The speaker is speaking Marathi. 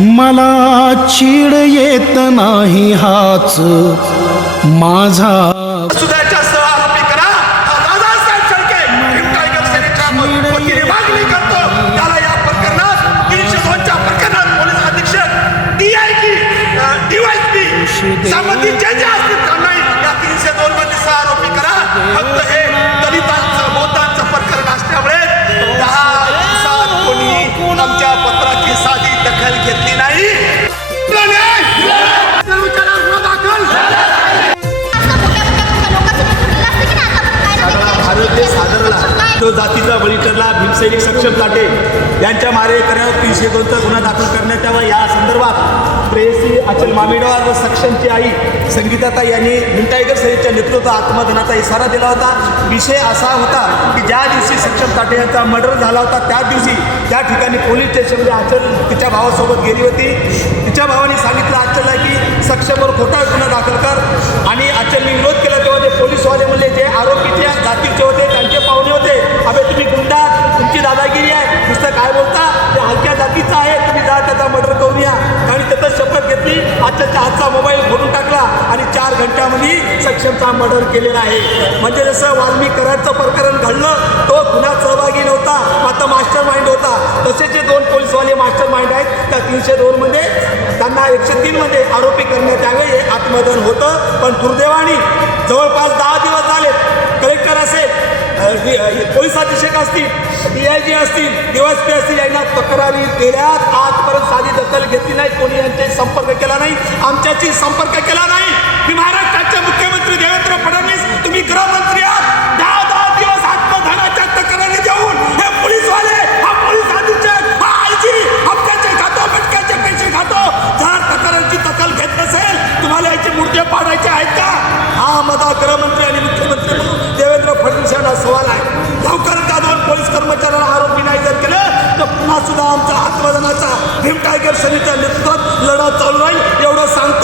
मला चीड येत नाही हाच माझा सुधाच्या सह आरोपी करा दादासाहेब शेळके टायगर सेनेच्या वतीने मागणी करतो. त्याला या प्रकरणात 302 च्या प्रकरणात पोलीस अधीक्षक DYSP संबंधित जे असतील त्यांनाही या 302 मध्ये सह आरोपी करा. फक्त हे दलितांचं मौतांचं प्रकरण असल्यामुळे 10 दिवसात कोणी आमच्या पत्राची साधी दखल घेतली नाही. भारत देश सादरला तो जातीचा बळी ठरला. भीमसैनिक सक्षम ताटे यांच्या मारेकऱ्यावर 302चा गुन्हा दाखल करण्यात यावा. या संदर्भात प्रेयसी अचल मामिडवार व सक्षमची आई संगीताताई यांनी टायगर सेनेच्या नेतृत्वात आत्मदहनाचा इशारा दिला होता. विषय असा होता की ज्या दिवशी सक्षम ताटे यांचा मर्डर झाला होता त्याच दिवशी त्या ठिकाणी पोलीस स्टेशनमध्ये अचल तिच्या भावासोबत गेली होती. तिच्या भावाने सांगितलं अचलला की सक्षमवर खोटा गुन्हा दाखल कर आणि अचलने विरोध केला. तेव्हा ते पोलीसवाले म्हणले जे आरोपीच्या जातीचे होते त्यांचे पाहुणे होते, अबे तुम्ही गुंडा, तुमची दादागिरी आहे, नुसतं काय बोलता, ते हलक्या जातीचा आहे, तुम्ही जा त्याचा मर्डर करून या. आणि त्याचं शपथ घेतली. आजच्या हातचा मोबाईल फोडून टाकला आणि 4 घंट्यामध्ये सक्षमचा मर्डर केलेला आहे. म्हणजे जसं वाल्मिक कराडचं प्रकरण घडलं तो गुन्ह्यात सहभागी नव्हता, आता मास्टर माइंड होता. तसे जे 2 पोलीसवाले मास्टर माइंड आहेत त्या 302 मध्ये त्यांना 103 मध्ये आरोपी करण्यात यावे हे आत्मदहन होतं. पण दुर्दैवाने जवळपास 10 दिवस झाले कलेक्टर असेल, पोलीस अधीक्षक असतील, DIG असतील, DYSP असतील, यांना तक्रारी केल्यात. आजपर्यंत साधी दखल घेतली नाही, कोणी यांच्याशी संपर्क केला नाही, आमच्याशी संपर्क केला नाही. मी महाराष्ट्राचे मुख्यमंत्री देवेंद्र फडणवीस, तुम्ही गृहमंत्री आहात. 10 दिवस आत्मदहनाच्या तक्रारी देऊन हे पोलीसवाले, हा पोलीस अधीक्षक, हा IG हप्त्याचे खातो, मटक्याचे पैसे खातो. जर तक्रारीची दखल घेत नसेल तुम्हाला याचे मुर्दे पाडायचे आहेत का? हा माझा गृहमंत्री आणि मुख्यमंत्री म्हणून देवेंद्र फडणवीस यांना सवाल आहे. लवकर त्या 2 पोलीस कर्मचाऱ्यांना आरोपी नाही जर केलं तर पुन्हा सुद्धा आमचा आत्मदहनाचा भीम टायगर सेनेच्या नेतृत्वात लढा चालू राहील एवढं सांगतो.